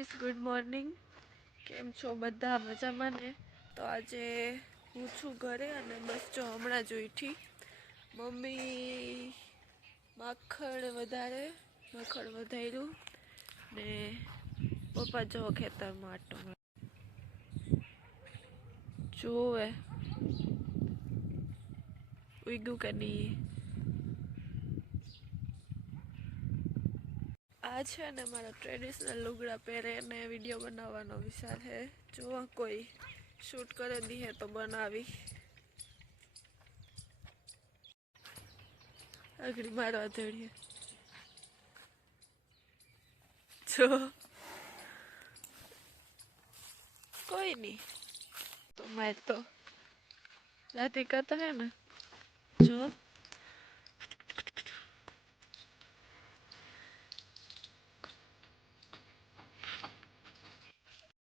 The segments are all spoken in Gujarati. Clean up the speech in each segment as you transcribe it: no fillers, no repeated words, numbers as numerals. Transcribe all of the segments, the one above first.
Guys good morning. કેમ છો બધા? મજામાં ને? તો આજે હું છું ઘરે અને બસ જો હમણાં જ ઉઠી. મમ્મી માખણ વધાર્યું ને પપ્પા જો ખેતરમાં આટો જોવે ઉગ્યું કે નહીં. આ છે ને મારા ટ્રેડિશનલ લુગડા પહેરે ને વિડીયો બનાવવાનો વિચાર છે. જો કોઈ શૂટ કરે દી હે તો બનાવી. આગળ મારવા ધડીએ જો કોઈ નહીં તો મેં તો રાધિકા તો હે ને જો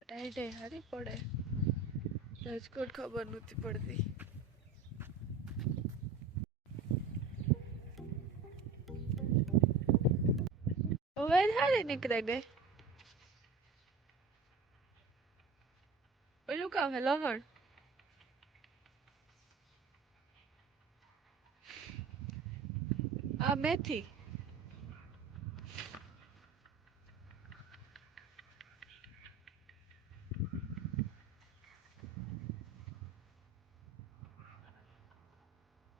ટાઈટે હારી પડે. રાજકોટ ખબર નથી પડતી. હવે હારી નીકળે ગઈ. પેલું કામ હે લહણ. આ મેથી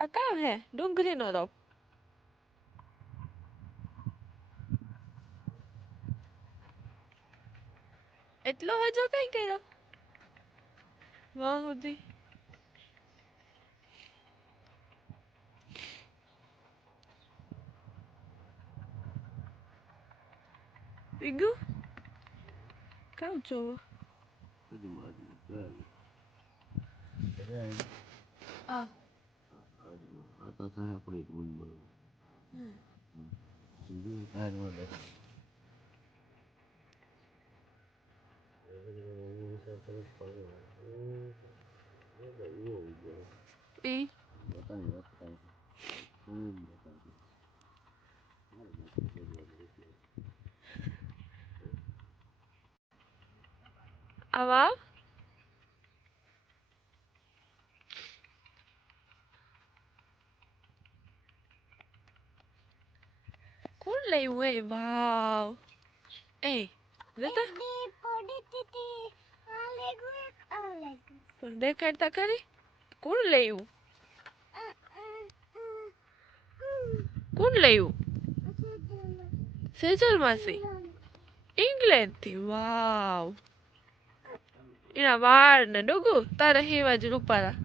આ કામ હે ડુંગળીનો રોપ. એટલો હજો કઈ કર્યો વાહ સુધી. પીગુ કામ જોવો આ તો થાય આપણે ઈ આવા કોણ લાવ્યું એ વાવ એ દેતા પણ દેખાડતા ખરી કોણ લાવ્યું સેજલ માસી ઇંગ્લેન્ડ થી વાવ એના વાળ ને ડોગુ તારા હેવા જ રૂપારા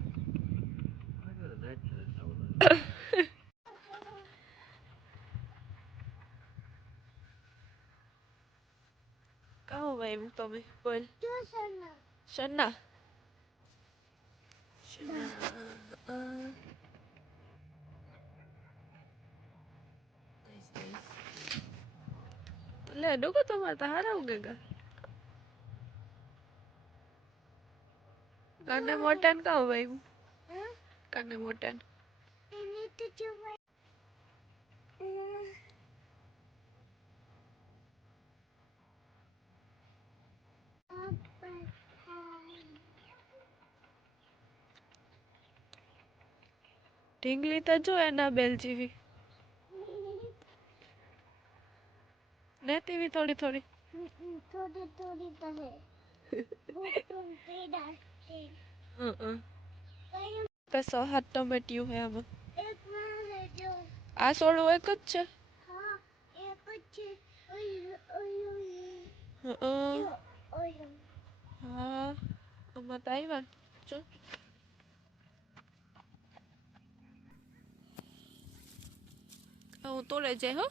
કહો ભાઈ તમે બોલ શના લે ડોગુ તમારે તો હારા ઉગેગા કાને મોટન કહો ભાઈ કાને મોટન ઢીંગલી તો જો એના બેલ જેવી नेती भी थोड़ी थोड़ी पैसा हाथ टमेटियो है हम आ सोड़ो एक च हाँ मत आई बार चल હું તો લઈ જાય હો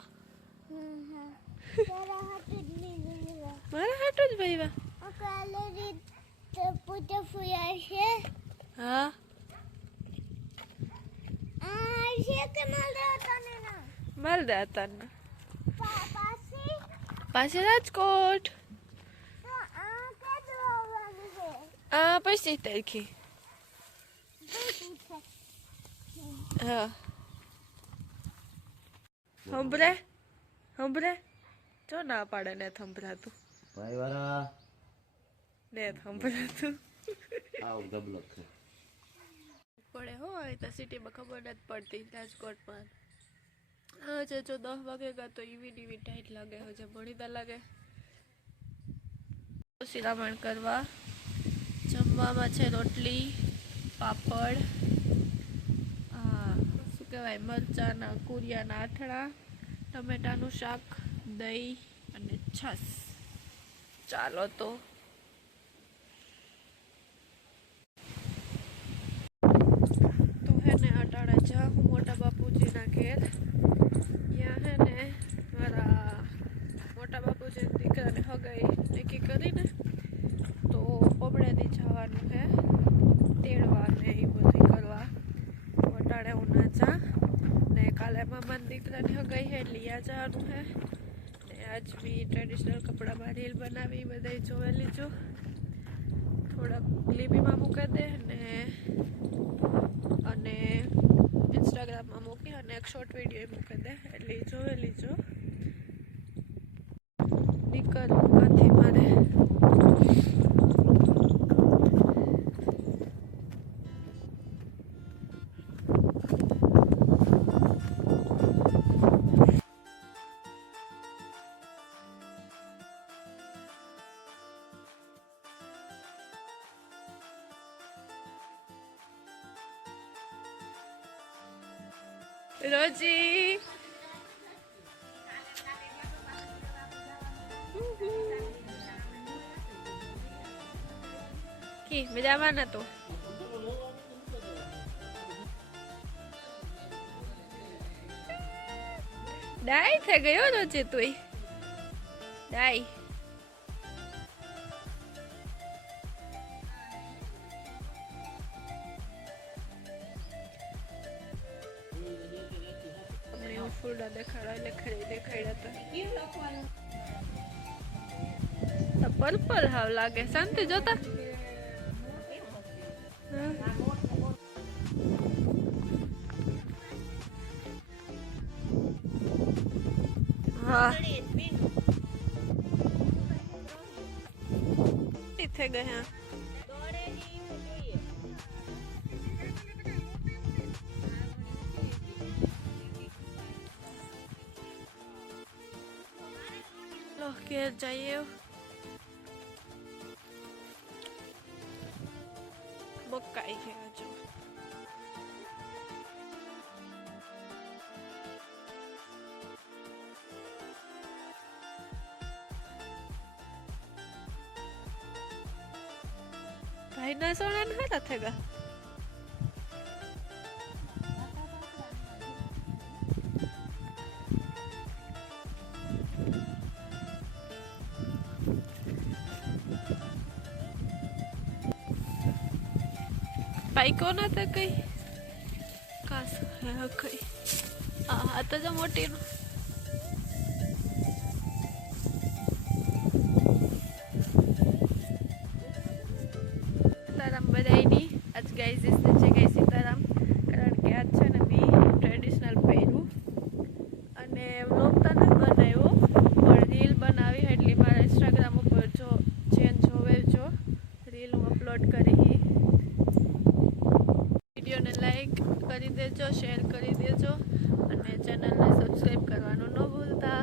મારા હાટો જ ભાઈ વા પૂજા ફુયા છે હા આ છે કે માલદા હતા ને પાસી પાસે રાજકોટ તો આ કે દોવાનું છે આ 25 તારીખે હા હંભરે જો ના પાડે ને સંભળાતું ભાઈ વાળા ને સાંભળતું આવ ડબલક છે પડે હોય તો સિટીમાં ખબર નથી પડતી રાજકોટમાં આજે જો 10 વાગેગા તો ઈવી ટાઈટ લાગે હજે ભણીતા લાગે શિરામણ કરવા જમવામાં છે રોટલી પાપડ શું કહેવાય મરચાના કુરિયાના આઠડા ટમેટાનું શાક દહીં અને છાશ ચાલો તો હે ને અટાળે જા હું મોટા બાપુજીના ઘેર ત્યાં હે ને મારા મોટા બાપુજી દીકરાને હગાઈ નક્કી કરીને તો પોબડેથી જવાનું હે તેડવા ને એ બધું કરવા અટાળે હું ના જા ને કાલે મામાના દીકરાની હગાઈ હે એટલે ત્યાં જવાનું હે ને આજ બી ટ્રેડિશનલ કપડામાં રીલ બનાવી બધા જોઈ લીજો થોડાક ક્લિપીમાં મૂકી દે ને અને ઇન્સ્ટાગ્રામમાં મૂકી અને એક શોર્ટ વિડીયો મૂકી દે એટલે જોઈ લીજો નીકળવું કાંથી મારે રોજી કી મજામાં નતો ડાય થઈ ગયો રોજી તુંય ડાય ફૂલડા દેખાડ્યા તો પર્પલ હાવ લાગે શાંતિ જોતા હા થઈ ગયા ઘેર જઈએ બકાઈ છે હજુ ભાઈ ના સોના ને હારા થેગા પાઈકો નતા કઈ કાસ હે કઈ આ તો જો મોટી સીતારામ બધાયની આજ ગાઈઝ ઇસને છે ગાઈ સીતારામ કારણ કે આજ છે ને મેં ટ્રેડિશનલ પહેર્યું અને વ્લોગ તો ન બનાવ્યો પણ રીલ બનાવી એટલે મારા ઇન્સ્ટાગ્રામ ઉપર જો જેન જોવે જો રીલ હું અપલોડ કરી વિડીયોને લાઈક કરી દેજો શેર કરી દેજો અને ચેનલને સબસ્ક્રાઈબ કરવાનું ન ભૂલતા